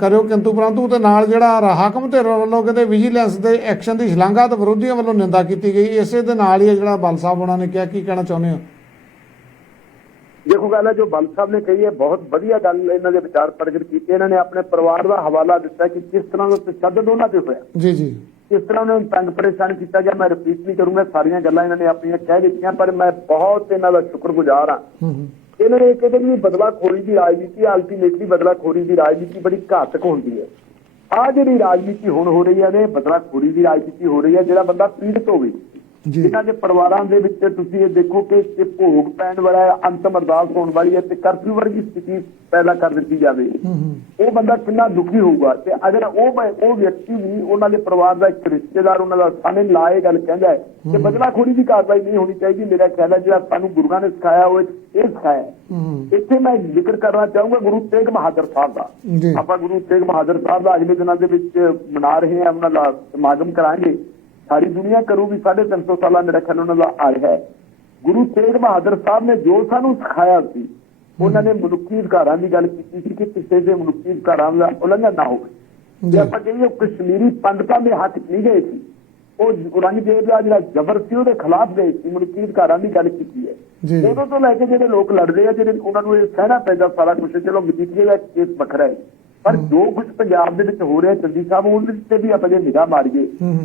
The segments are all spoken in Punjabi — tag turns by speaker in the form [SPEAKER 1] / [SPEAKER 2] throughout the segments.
[SPEAKER 1] ਕਰਿਓ ਕਿੰਤੂ ਪਰੰਤੂ ਤੇ ਨਾਲ ਜਿਹੜਾ ਹਾਕਮ ਧਿਰ ਵੱਲੋਂ ਕਹਿੰਦੇ ਵਿਜੀਲੈਂਸ ਦੇ ਐਕਸ਼ਨ ਦੀ ਸ਼ਲਾਘਾ ਤੇ ਵਿਰੋਧੀਆਂ ਵੱਲੋਂ ਨਿੰਦਾ ਕੀਤੀ ਗਈ ਇਸੇ ਦੇ ਨਾਲ ਹੀ ਜਿਹੜਾ ਬਲ ਸਾਹਿਬ ਉਹਨਾਂ ਨੇ ਕਿਹਾ ਕੀ ਕਹਿਣਾ ਚਾਹੁੰਦੇ ਹੋ?
[SPEAKER 2] ਦੇਖੋ ਗੱਲ ਹੈ ਜੋ ਬਲ ਸਾਹਿਬ ਨੇ ਕਹੀ ਹੈ ਬਹੁਤ ਵਧੀਆ ਗੱਲ ਇਹਨਾਂ ਦੇ ਵਿਚਾਰ ਪ੍ਰਗਟ ਕੀਤੇ। ਇਹਨਾਂ ਨੇ ਆਪਣੇ ਪਰਿਵਾਰ ਦਾ ਹਵਾਲਾ ਦਿੱਤਾ ਕਿ ਕਿਸ ਤਰ੍ਹਾਂ ਦਾ ਤਸ਼ੱਦਦ ਉਹਨਾਂ ਤੇ ਹੋਇਆ।
[SPEAKER 1] ਜੀ ਜੀ।
[SPEAKER 2] ਕਿਸ ਤਰ੍ਹਾਂ ਉਹਨਾਂ ਨੂੰ ਤੰਗ ਪਰੇਸ਼ਾਨ ਕੀਤਾ ਗਿਆ ਮੈਂ ਰਿਪੀਟ ਨਹੀਂ ਕਰੂੰਗਾ ਸਾਰੀਆਂ ਗੱਲਾਂ ਇਹਨਾਂ ਨੇ ਆਪਣੀਆਂ ਕਹਿ ਦਿੱਤੀਆਂ ਪਰ ਮੈਂ ਬਹੁਤ ਇਹਨਾਂ ਦਾ ਸ਼ੁਕਰਗੁਜ਼ਾਰ ਹਾਂ।
[SPEAKER 1] ਹੂੰ ਹੂੰ।
[SPEAKER 2] ਇਹਨਾਂ ਨੇ ਕਹਿੰਦੇ ਵੀ ਬਦਲਾਖੋਰੀ ਦੀ ਰਾਜਨੀਤੀ ਅਲਟੀਮੇਟਲੀ ਬਦਲਾਖੋਰੀ ਦੀ ਰਾਜਨੀਤੀ ਬੜੀ ਘਾਤਕ ਹੁੰਦੀ ਹੈ। ਆ ਜਿਹੜੀ ਰਾਜਨੀਤੀ ਹੁਣ ਹੋ ਰਹੀ ਹੈ ਨੇ ਬਦਲਾਖੋਰੀ ਦੀ ਰਾਜਨੀਤੀ ਹੋ ਰਹੀ ਹੈ, ਜਿਹੜਾ ਬੰਦਾ ਪੀੜਤ ਹੋਵੇ। ਜਿਨ੍ਹਾਂ ਦੇ ਪਰਿਵਾਰਾਂ ਦੇ ਵਿੱਚ ਤੁਸੀਂ ਇਹ ਦੇਖੋ ਕਿ ਕਿ ਭੋਗ ਪੈਣ ਵਾਲਾ ਹੈ, ਅੰਤਮ ਅਰਦਾਸ ਹੋਣ ਵਾਲੀ ਹੈ ਤੇ ਕਰਫਿਊ ਵਰਗੀ ਸਥਿਤੀ ਪੈਦਾ ਕਰ ਦਿੱਤੀ ਜਾਵੇ। ਉਹ ਬੰਦਾ ਕਿੰਨਾ ਦੁਖੀ ਹੋਊਗਾ ਤੇ ਅਗਰ ਉਹ ਉਹ ਵਿਅਕਤੀ ਵੀ ਉਹਨਾਂ ਦੇ ਪਰਿਵਾਰ ਦਾ ਇੱਕ ਰਿਸ਼ਤੇਦਾਰ ਉਹਨਾਂ ਦਾ ਸਾਹਮਣੇ ਲਾਏ ਗੱਲ ਕਹਿੰਦਾ ਹੈ ਕਿ ਬਦਲਾਖੋਰੀ ਦੀ ਕਾਰਵਾਈ ਨਹੀਂ ਹੋਣੀ ਚਾਹੀਦੀ। ਮੇਰਾ ਖਿਆਲ ਹੈ ਜਿਹੜਾ ਸਾਨੂੰ ਗੁਰੂਆਂ ਨੇ ਸਿਖਾਇਆ ਉਹ ਇਹ ਸਿਖਾਇਆ ਇੱਥੇ ਮੈਂ ਜ਼ਿਕਰ ਕਰਨਾ ਚਾਹੂੰਗਾ ਗੁਰੂ ਤੇਗ ਬਹਾਦਰ ਸਾਹਿਬ ਦਾ। ਆਪਾਂ ਗੁਰੂ ਤੇਗ ਬਹਾਦਰ ਸਾਹਿਬ ਦਾ ਅਗਲੇ ਦਿਨਾਂ ਦੇ ਵਿੱਚ ਮਨਾ ਰਹੇ ਹਾਂ ਉਹਨਾਂ ਦਾ ਸਮਾਗਮ ਕਰਾਂਗੇ। ਸਾਰੀ ਦੁਨੀਆ ਕਰੂਗੀ 350 ਸਾਲਾਂ ਮੇਰਾ ਖਿਆਲ ਉਹਨਾਂ ਦਾ ਆ ਰਿਹਾ ਹੈ। ਗੁਰੂ ਤੇਗ ਬਹਾਦਰ ਸਾਹਿਬ ਨੇ ਜੋ ਸਾਨੂੰ ਸਿਖਾਇਆ ਸੀ ਉਹਨਾਂ ਨੇ ਮਨੁੱਖੀ ਅਧਿਕਾਰਾਂ ਦੀ ਗੱਲ ਕੀਤੀ ਸੀ ਕਿ ਕਿਸੇ ਦੇ ਮਨੁੱਖੀ ਅਧਿਕਾਰਾਂ ਦਾ ਉਲੰਘਣ ਨਾ ਹੋਵੇ।
[SPEAKER 1] ਜੀ
[SPEAKER 2] ਆਪਾਂ ਕਹੀਏ ਕਸ਼ਮੀਰੀ ਪੰਡਤਾਂ ਦੇ ਹੱਥ ਨਹੀਂ ਗਏ ਸੀ ਉਹ ਔਰੰਗਜ਼ੇਬ ਦਾ ਜਿਹੜਾ ਜ਼ਬਰ ਸੀ ਉਹਦੇ ਖਿਲਾਫ ਗਏ ਸੀ ਮਨੁੱਖੀ ਅਧਿਕਾਰਾਂ ਦੀ ਗੱਲ ਕੀਤੀ ਹੈ। ਉਦੋਂ ਤੋਂ ਲੈ ਕੇ ਜਿਹੜੇ ਲੋਕ ਲੜਦੇ ਆ ਜਿਹੜੇ ਉਹਨਾਂ ਨੂੰ ਇਹ ਸਹਿਣਾ ਪੈਂਦਾ ਸਾਰਾ ਕੁਝ ਚਲੋ ਮਜੀਠੀਏ ਦਾ ਕੇਸ ਵੱਖਰਾ ਹੈ। ਪਰ ਜੋ ਕੁਝ ਪੰਜਾਬ ਦੇ ਵਿੱਚ ਹੋ ਰਿਹਾ ਚੰਦੀ ਸਾਹਿਬ ਉਹਦੇ ਤੇ ਵੀ ਆਪਾਂ ਜੇ ਨਿਗਾਹ ਮਾਰੀਏ।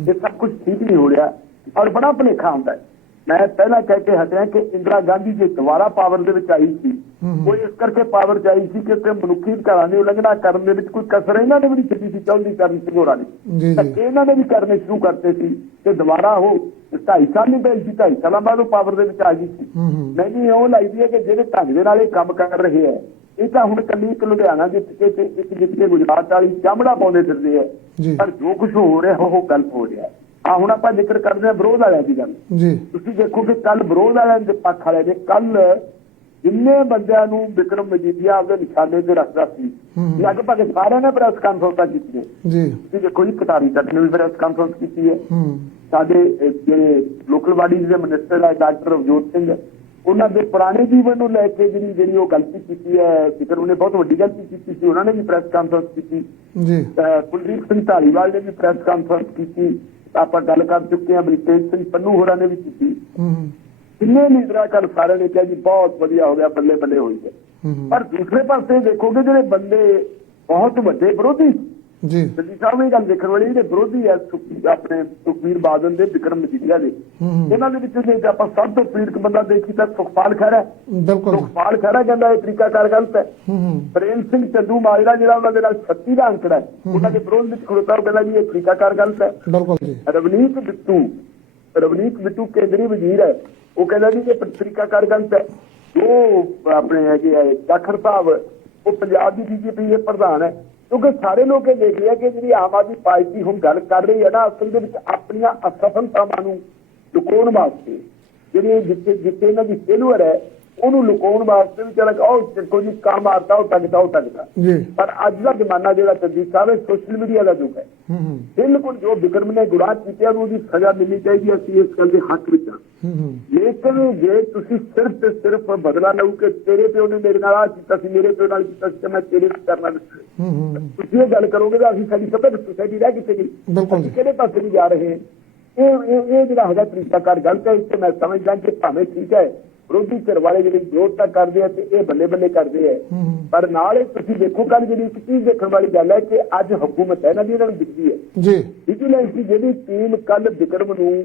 [SPEAKER 2] ਇਹ ਸਭ ਕੁਝ ਠੀਕ ਨਹੀਂ ਹੋ ਰਿਹਾ ਔਰ ਬੜਾ ਭੁਲੇਖਾ ਹੁੰਦਾ ਹੈ। ਮੈਂ ਪਹਿਲਾਂ ਕਹਿ ਕੇ ਹਟਿਆ ਕਿ ਇੰਦਰਾ ਗਾਂਧੀ ਜੇ ਦੁਬਾਰਾ ਪਾਵਰ ਦੇ ਵਿੱਚ ਆਈ ਸੀ। ਉਹ ਇਸ ਕਰਕੇ ਪਾਵਰ 'ਚ ਆਈ ਸੀ ਕਿ ਤੇ ਮਨੁੱਖੀ ਅਧਿਕਾਰਾਂ ਦੀ ਉਲੰਘਣਾ ਕਰਨ ਦੇ ਵਿੱਚ ਕੋਈ ਕਸਰ ਇਹਨਾਂ ਨੇ ਵੀ ਨਹੀਂ ਛੱਡੀ ਸੀ ਚੌਧਰੀ ਕਰਨ ਸਿੰਘ ਹੋਰਾਂ ਨੇ। ਤਾਂ ਇਹਨਾਂ ਨੇ ਵੀ ਕਰਨੇ ਸ਼ੁਰੂ ਕਰਤੇ ਸੀ ਤੇ ਦੁਬਾਰਾ ਉਹ 2.5 ਸਾਲ ਨਹੀਂ ਪਈ ਸੀ 2.5 ਸਾਲਾਂ ਬਾਅਦ ਉਹ ਪਾਵਰ ਦੇ ਵਿੱਚ ਆ ਗਈ ਸੀ।
[SPEAKER 1] ਹੂੰ ਹੂੰ।
[SPEAKER 2] ਮੈਨੂੰ ਉਹ ਲੱਗਦੀ ਹੈ ਕਿ ਜਿਹੜੇ ਢੰਗ ਦੇ ਨਾਲ ਇਹ ਕੰਮ ਕਰ ਰਹੇ ਹੈ ਇਹ ਤਾਂ ਹੁਣ ਕੱਲੀ ਇੱਕ ਲੁਧਿਆਣਾ ਜਿੱਤ ਕੇ ਤੇ ਇੱਕ ਜਿੱਤ ਕੇ ਗੁਜਰਾਤ ਵਾਲੀ ਚਾਮੜਾ ਪਾਉਂਦੇ ਫਿਰਦੇ
[SPEAKER 1] ਜੀ।
[SPEAKER 2] ਪਰ ਜੋ ਕੁਝ ਹੋ ਰਿਹਾ ਉਹ ਗਲਤ ਹੋ ਰਿਹਾ। ਆ ਹੁਣ ਆਪਾਂ ਜ਼ਿਕਰ ਕਰਦੇ ਹਾਂ ਵਿਰੋਧ ਵਾਲਿਆਂ ਦੀ ਗੱਲ।
[SPEAKER 1] ਜੀ।
[SPEAKER 2] ਤੁਸੀਂ ਦੇਖੋ ਕਿ ਕੱਲ ਵਿਰੋਧ ਵਾਲਿਆਂ ਦੇ ਪੱਖ ਵਾਲੇ ਨੇ ਕੱਲ ਜਿੰਨੇ ਬੰਦਿਆਂ ਨੂੰ ਵਿਕਰਮ ਮਜੀਠੀਆ ਆਪਦੇ ਨਿਸ਼ਾਨੇ ਤੇ ਰੱਖਦਾ ਸੀ। ਲਗਭਗ ਸਾਰਿਆਂ ਨੇ ਪ੍ਰੈਸ ਕਾਨਫਰੰਸਾਂ ਕੀਤੀਆਂ।
[SPEAKER 1] ਜੀ।
[SPEAKER 2] ਤੁਸੀਂ ਦੇਖੋ ਜੀ ਕਟਾਰੀ ਤੱਕ ਨੇ ਵੀ ਪ੍ਰੈਸ ਕਾਨਫਰੰਸ ਕੀਤੀ ਹੈ। ਸਾਡੇ ਜਿਹੜੇ ਲੋਕਲ ਬਾਡੀਜ਼ ਦੇ ਮਿਨਿਸਟਰ ਹੈ ਡਾਕਟਰ ਅਵਜੋਤ ਸਿੰਘ ਉਹਨਾਂ ਦੇ ਪੁਰਾਣੇ ਜੀਵਨ ਨੂੰ ਲੈ ਕੇ ਜਿਹੜੀ ਜਿਹੜੀ ਉਹ ਗਲਤੀ ਕੀਤੀ ਹੈ ਫਿਕਰ ਉਹਨੇ ਬਹੁਤ ਵੱਡੀ ਗਲਤੀ ਕੀਤੀ ਸੀ ਉਹਨਾਂ ਨੇ ਵੀ ਪ੍ਰੈਸ ਕਾਨਫਰੰਸ ਕੀਤੀ।
[SPEAKER 1] ਜੀ।
[SPEAKER 2] ਕੁਲਦੀਪ ਸਿੰਘ ਢਾਲੀਵਾਲ ਨੇ ਵੀ ਪ੍ਰੈਸ ਕਾਨਫਰੰਸ ਕੀਤੀ। ਆਪਾਂ ਗੱਲ ਕਰ ਚੁੱਕੇ ਹਾਂ ਬ੍ਰਿਟੇਸ਼ ਸਿੰਘ ਪੰਨੂ ਹੋਰਾਂ ਨੇ ਵੀ ਕੀਤੀ।
[SPEAKER 1] ਹੂੰ
[SPEAKER 2] ਕਿੰਨੇ ਲੀਡਰਾਂ ਕਰ ਸਾਰਿਆਂ ਨੇ ਕਿਹਾ ਜੀ ਬਹੁਤ ਵਧੀਆ ਹੋ ਗਿਆ ਬੱਲੇ ਬੱਲੇ ਹੋਈ ਹੂੰ। ਪਰ ਦੂਸਰੇ ਪਾਸੇ ਦੇਖੋਗੇ ਜਿਹੜੇ ਬੰਦੇ ਬਹੁਤ ਵੱਡੇ ਵਿਰੋਧੀ
[SPEAKER 1] ਜੀ।
[SPEAKER 2] ਦਿੱਲੀ ਸਾਹਿਬ ਇਹ ਗੱਲ ਦੇਖਣ ਵਾਲੀ ਜਿਹੜੇ ਵਿਰੋਧੀ ਹੈ ਸੁਖ- ਆਪਣੇ ਸੁਖਬੀਰ ਬਾਦਲ ਦੇ ਵਿਕਰਮ ਮਜੀਠੀਆ ਦੇ। ਇਹਨਾਂ ਦੇ ਵਿੱਚ ਜੇ ਆਪਾਂ ਸਭ ਤੋਂ ਪੀੜਤ ਬੰਦਾ ਦੇਖੀ ਤਾਂ ਸੁਖਪਾਲ ਖਹਿਰਾ ਹੈ।
[SPEAKER 1] ਬਿਲਕੁਲ।
[SPEAKER 2] ਸੁਖਪਾਲ ਖਹਿਰਾ ਕਹਿੰਦਾ ਇਹ ਤਰੀਕਾ ਕਾਰ ਗਲਤ ਹੈ। ਪ੍ਰੇਮ ਸਿੰਘ ਚੰਦੂ ਮਾਜਰਾ ਜਿਹੜਾ ਉਹਨਾਂ ਦੇ ਨਾਲ 36 ਦਾ ਅੰਕੜਾ ਹੈ ਉਹਨਾਂ ਦੇ ਵਿਰੋਧ ਵਿੱਚ ਖੜੋਤਾ ਉਹ ਕਹਿੰਦਾ ਜੀ ਇਹ ਤਰੀਕਾ ਕਾਰ ਗਲਤ ਹੈ।
[SPEAKER 1] ਬਿਲਕੁਲ ਜੀ।
[SPEAKER 2] ਰਵਨੀਤ ਬਿੱਟੂ ਰਵਨੀਤ ਬਿੱਟੂ ਕੇਂਦਰੀ ਵਜ਼ੀਰ ਹੈ। ਉਹ ਕਹਿੰਦਾ ਜੀ ਇਹ ਤਰੀਕਾ ਕਾਰ ਗਲਤ ਹੈ। ਉਹ ਆਪਣੇ ਹੈਗੇ ਆ ਦਾਖਰ ਸਾਹਿਬ ਉਹ ਪੰਜਾਬ ਦੀ ਬੀਜੇਪੀ ਦੇ ਪ੍ਰਧਾਨ ਹੈ। ਕਿਉਂਕਿ ਸਾਰੇ ਲੋਕ ਇਹ ਦੇਖ ਲਿਆ ਕਿ ਜਿਹੜੀ ਆਮ ਆਦਮੀ ਪਾਰਟੀ ਹੁਣ ਗੱਲ ਕਰ ਰਹੀ ਹੈ ਨਾ, ਅਸਲ ਦੇ ਵਿੱਚ ਆਪਣੀਆਂ ਅਸਫਲਤਾਵਾਂ ਨੂੰ ਲੁਕਾਉਣ ਵਾਸਤੇ ਜਿਹੜੀ ਜਿੱਥੇ ਜਿੱਥੇ ਇਹਨਾਂ ਦੀ ਫੇਲੂਅਰ ਹੈ ਉਹਨੂੰ ਲੁਕਾਉਣ ਵਾਸਤੇ ਵੀ ਚਲੋ ਉਹ ਦੇਖੋ ਜੀ ਕੰਮ ਆਤਾ ਉਹ ਤੱਕਦਾ ਉਹ ਤੱਕਦਾ ਪਰ ਅੱਜ ਦਾ ਜ਼ਮਾਨਾ ਜਿਹੜਾ ਤਜੀਦ ਸਾਹਿਬ ਹੈ ਸੋਸ਼ਲ ਮੀਡੀਆ ਦਾ ਯੁੱਗ ਹੈ।
[SPEAKER 1] ਹੂੰ ਹੂੰ।
[SPEAKER 2] ਬਿਲਕੁਲ ਜੋ ਵਿਕਰਮ ਨੇ ਗੁਨਾਹ ਕੀਤੇ ਉਹਦੀ ਸਜ਼ਾ ਮਿਲਣੀ ਚਾਹੀਦੀ ਹੈ ਅਸੀਂ ਇਸ ਗੱਲ ਦੇ ਹੱਕ ਵਿੱਚ ਹਾਂ। ਲੇਕਿਨ ਜੇ ਤੁਸੀਂ ਸਿਰਫ ਤੇ ਸਿਰਫ ਬਦਲਾ ਲਓ ਕਿ ਤੇਰੇ ਪਿਓ ਨੇ ਮੇਰੇ ਨਾਲ ਆ ਕੀਤਾ ਸੀ ਮੇਰੇ ਪਿਓ ਨਾਲ ਕੀਤਾ ਸੀ ਮੈਂ ਤੇਰੇ ਤੇ ਕਰਨਾ ਨਹੀਂ।
[SPEAKER 1] ਹੂੰ ਹੂੰ।
[SPEAKER 2] ਤੁਸੀਂ ਇਹ ਗੱਲ ਕਰੋਗੇ ਤਾਂ ਅਸੀਂ ਸਾਡੀ ਸਭਿਅਕ ਸੁਸਾਇਟੀ ਰਹਿ ਕਿੱਥੇ ਗਈ? ਕਿਹੜੇ ਪਾਸੇ ਨਹੀਂ ਜਾ ਰਹੇ ਇਹ ਇਹ ਜਿਹੜਾ ਹੈਗਾ ਤਰੀਕਾਕਾਰ ਗਲਤ ਹੈ ਇਸ ਤੇ ਮੈਂ ਸਮਝਦਾ ਕਿ ਭਾਵੇਂ ਠੀਕ ਹੈ ਵਿਰੋਧੀ ਧਿਰ ਵਾਲੇ ਜਿਹੜੇ ਵਿਰੋਧ ਤਾਂ ਕਰਦੇ ਆ ਤੇ ਇਹ ਬੱਲੇ ਬੱਲੇ ਕਰਦੇ ਆ।
[SPEAKER 1] ਹੂੰ ਹੂੰ।
[SPEAKER 2] ਪਰ ਨਾਲ ਇਹ ਤੁਸੀਂ ਦੇਖੋ ਕੱਲ ਜਿਹੜੀ ਇੱਕ ਚੀਜ਼ ਦੇਖਣ ਵਾਲੀ ਗੱਲ ਹੈ ਕਿ ਅੱਜ ਹਕੂਮਤ ਹੈ ਇਹਨਾਂ ਦੀ ਇਹਨਾਂ ਨੂੰ ਦਿਖਦੀ ਹੈ।
[SPEAKER 1] ਜੀ।
[SPEAKER 2] ਵਿਜੀਲੈਂਸ ਦੀ ਜਿਹੜੀ ਟੀਮ ਕੱਲ ਵਿਕਰਮ ਨੂੰ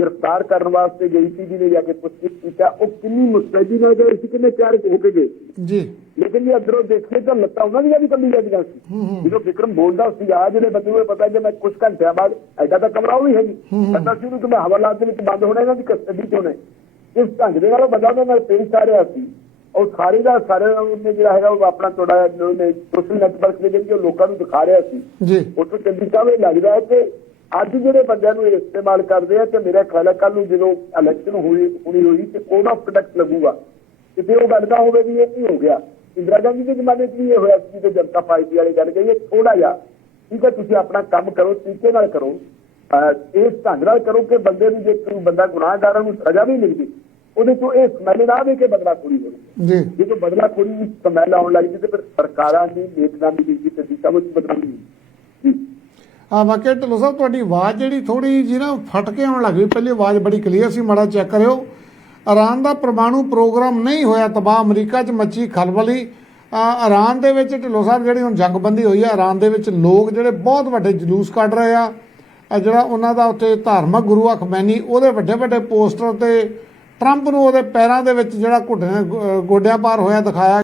[SPEAKER 2] ਗ੍ਰਿਫਤਾਰ ਕਰਨ ਵਾਸਤੇ ਗਈ ਸੀ ਜਿਹਨੇ ਜਾ ਕੇ ਪੁੱਛਗਿੱਛ ਕੀਤਾ ਉਹ ਕਿੰਨੀ ਮੁਸਤੈਦੀ ਨਾਲ ਗਏ ਸੀ ਕਿੰਨੇ ਚਾਰ ਹੋ ਕੇ ਗਏ।
[SPEAKER 1] ਜੀ।
[SPEAKER 2] ਲੇਕਿਨ ਜੇ ਅੰਦਰੋਂ ਦੇਖੇ ਤਾਂ ਲੱਤਾਂ ਉਹਨਾਂ ਦੀਆਂ ਵੀ ਕੰਬੀ ਜਾਂਦੀਆਂ ਸੀ।
[SPEAKER 1] ਹੂੰ ਹੂੰ।
[SPEAKER 2] ਜਦੋਂ ਵਿਕਰਮ ਬੋਲਦਾ ਸੀ ਆ ਜਿਹੜੇ ਬੰਦੇ ਨੂੰ ਇਹ ਪਤਾ ਕਿ ਮੈਂ ਕੁਝ ਘੰਟਿਆਂ ਬਾਅਦ ਐਡਾ ਤਾਂ ਕਮਰਾ ਉਹ ਵੀ ਹੈਗੀ।
[SPEAKER 1] ਹੂੰ ਹੂੰ।
[SPEAKER 2] ਪਤਾ ਸੀ ਉਹਨੂੰ ਕਿ ਮੈਂ ਹਵਾਲਾਤ ਦੇ ਵਿੱਚ ਬੰਦ ਹੋਣਾ ਇਹਨਾਂ ਦੀ ਕਸਟਡੀ ਚੋਂ ਨੇ ਇਸ ਢੰਗ ਦੇ ਨਾਲ ਉਹ ਬੰਦਾ ਉਹਨਾਂ ਨਾਲ ਪੇਸ਼ ਆ ਰਿਹਾ ਸੀ ਉਹ ਸਾਰੀ ਦਾ ਸਾਰੇ ਉਹਨੇ ਜਿਹੜਾ ਹੈਗਾ ਉਹ ਆਪਣਾ ਥੋੜਾ ਉਹਨੇ ਸੋਸ਼ਲ ਨੈਟਵਰਕ ਦੇ ਜਿਹੜੀ ਉਹ ਲੋਕਾਂ ਨੂੰ ਦਿਖਾ ਰਿਹਾ ਸੀ।
[SPEAKER 1] ਜੀ।
[SPEAKER 2] ਉੱਥੋਂ ਚੰਦੀ ਸਾਹਿਬ ਇਹ ਲੱਗਦਾ ਹੈ ਕਿ ਅੱਜ ਜਿਹੜੇ ਬੰਦਿਆਂ ਨੂੰ ਇਹ ਇਸਤੇਮਾਲ ਕਰਦੇ ਆ ਕਿ ਮੇਰਾ ਖਿਆਲ ਹੈ ਕੱਲ ਨੂੰ ਜਦੋਂ ਇਲੈਕਸ਼ਨ ਹੋਈ ਹੋਣੀ ਹੋਈ ਤੇ ਕੋਡ ਆਫ ਕੰਡਕਟ ਲੱਗੂਗਾ। ਕਿਤੇ ਉਹ ਗੱਲ ਹੋਵੇ ਵੀ ਇਹ ਕੀ ਹੋ ਗਿਆ। ਇੰਦਰਾ ਗਾਂਧੀ ਦੇ ਜ਼ਮਾਨੇ 'ਚ ਵੀ ਇਹ ਹੋਇਆ ਸੀ ਤੇ ਜਨਤਾ ਪਾਰਟੀ ਵਾਲੀ ਗੱਲ ਕਹੀ ਥੋੜਾ ਜਿਹਾ ਠੀਕ ਹੈ ਤੁਸੀਂ ਆਪਣਾ ਕੰਮ ਕਰੋ ਤਰੀਕੇ ਨਾਲ ਕਰੋ। ਇਸ ਢੰਗ ਨਾਲ ਕਰੋ ਕਿ ਬੰਦੇ ਨੂੰ ਜੇ ਕੋਈ ਬੰਦਾ ਗੁਨਾਹਗਾਰਾਂ ਨੂੰ ਸਜ਼ਾ ਵੀ ਮਿਲਦੀ ਉਹਦੇ ਤੋਂ ਇਹ ਸਮੈਲ ਨਾ ਆਵੇ ਕਿ ਬਦਲਾ ਪੂਰੀ ਹੋਵੇ।
[SPEAKER 1] ਜੀ।
[SPEAKER 2] ਜਦੋਂ ਬਦਲਾ ਕੋਈ ਸਮੈਲ ਆਉਣ ਲੱਗ ਜੀ ਤੇ ਫਿਰ ਸਰਕਾਰਾਂ ਦੀ ਨੇਤਨਾਮੀ ਦੀ ਜਿੱਤ ਦੀ ਸਮਝ ਬਦਨਾਮੀ ਜੀ।
[SPEAKER 1] ਆ ਵਾਕਿਆ ਢਿੱਲੋਂ ਸਾਹਿਬ ਤੁਹਾਡੀ ਆਵਾਜ਼ ਜਿਹੜੀ ਥੋੜੀ ਜੀ ਨਾ ਫਟ ਕੇ ਆਉਣ ਲੱਗ ਪਈ ਪਹਿਲੀ ਆਵਾਜ਼ ਬੜੀ ਕਲੀਅਰ ਸੀ ਮਾੜਾ ਚੈੱਕ ਕਰਿਓ। ਇਰਾਨ ਦਾ ਪਰਮਾਣੂ ਪ੍ਰੋਗਰਾਮ ਨਹੀਂ ਹੋਇਆ ਤਬਾਹ ਅਮਰੀਕਾ 'ਚ ਮੱਚੀ ਖਲਬਲੀ। ਇਰਾਨ ਦੇ ਵਿੱਚ ਢਿੱਲੋਂ ਸਾਹਿਬ ਜਿਹੜੀ ਹੁਣ ਜੰਗਬੰਦੀ ਹੋਈ ਆ ਇਰਾਨ ਦੇ ਵਿੱਚ ਲੋਕ ਜਿਹੜੇ ਬਹੁਤ ਵੱਡੇ ਜਲੂਸ ਕੱਢ ਰਹੇ ਆ। ਜਿਹੜਾ ਉਹਨਾਂ ਦਾ ਉੱਤੇ ਧਾਰਮਿਕ ਗੁਰੂ ਖਮੈਨੀ ਉਹਦੇ ਵੱਡੇ ਵੱਡੇ ਪੋਸਟਰ ਤੇ ਟਰੰਪ ਨੂੰ ਉਹਦੇ ਪੈਰਾਂ ਦੇ ਵਿੱਚ ਜਿਹੜਾ ਘੁੱਟਣੇ ਗੋਡਿਆਂ ਪਾਰ ਹੋਇਆ ਦਿਖਾਇਆ